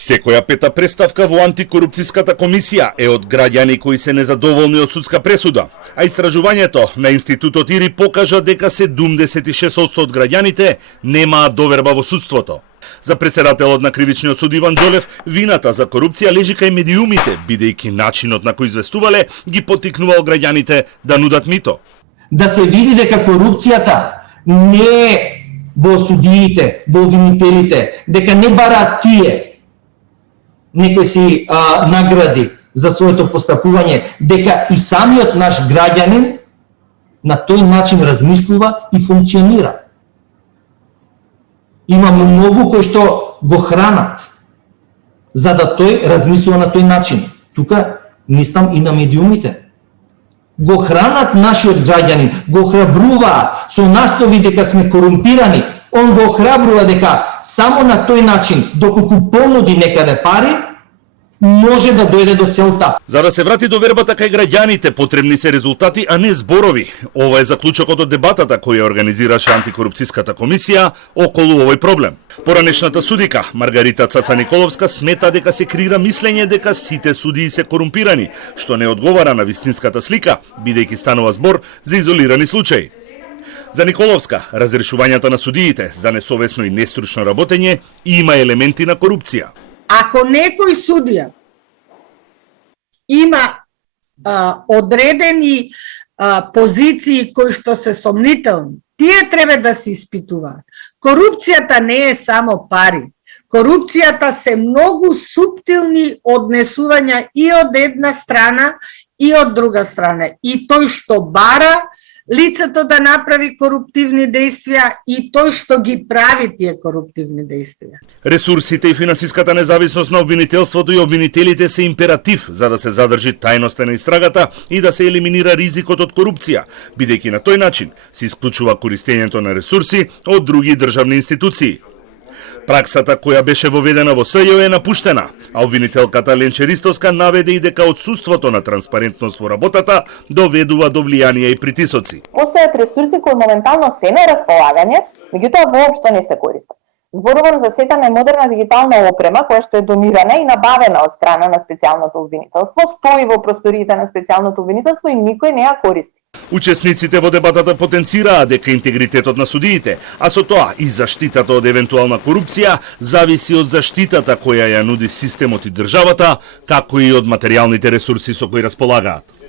Секоја пета представка во антикорупцијската комисија е од граѓани кои се незадоволни од судска пресуда, а истражувањето на Институтот ИРИ покажа дека 76% од граѓаните немаат доверба во судството. За претседателот на Кривичниот суд Иван Џолев, вината за корупција лежи кај медиумите, бидејќи начинот на кој известувале ги поттикнувал граѓаните да нудат мито. Да се види дека корупцијата не е во судиите, во обвинителите, дека не бараат тие некој си награди за своето постапување, дека и самиот наш граѓанин на тој начин размислува и функционира. Има многу кои што го хранат, за да тој размислува на тој начин. Тука мислам и на медиумите. Го хранат нашиот граѓанин, го храбрува со наслови дека сме корумпирани. Он го храбрува дека само на тој начин, доколку понуди некаде пари, може да дојде до целта. За да се врати довербата кај граѓаните, потребни се резултати, а не зборови. Ова е заклучокот од дебатата која организираше антикорупцијската комисија околу овој проблем. Поранешната судика Маргарита Цаца Николовска смета дека се креира мислење дека сите судии се корумпирани, што не одговара на вистинската слика, бидејќи станува збор за изолирани случаи. За Николовска, разрешувањата на судиите за несовесно и нестручно работење има елементи на корупција. Ако некој судија има одредени позиции кои што се сомнителни, тие треба да се испитуваат. Корупцијата не е само пари. Корупцијата се многу суптилни однесувања и од една страна и од друга страна. И тој што бара лицето да направи коруптивни дејствија и тој што ги прави тие коруптивни дејствија. Ресурсите и финансиската независност на обвинителството и обвинителите се императив за да се задржи тајноста на истрагата и да се елиминира ризикот од корупција, бидејќи на тој начин се исклучува користењето на ресурси од други државни институции. Праксата која беше воведена во СЈО е напуштена, а обвинителката Ленче Ристовска наведе и дека отсуството на транспарентност во работата доведува до влијание и притисоци. Постојат ресурси кои моментално се на располагање, меѓутоа воопшто не се користат. Зборувам за сета најмодерна дигитална опрема која што е донирана и набавена од страна на специјалното обвинителство, стои во просториите на специјалното обвинителство и никој не ја користи. Учесниците во дебатата потенцираа дека интегритетот на судиите, а со тоа и заштитата од евентуална корупција, зависи од заштитата која ја нуди системот и државата, како и од материјалните ресурси со кои располагаат.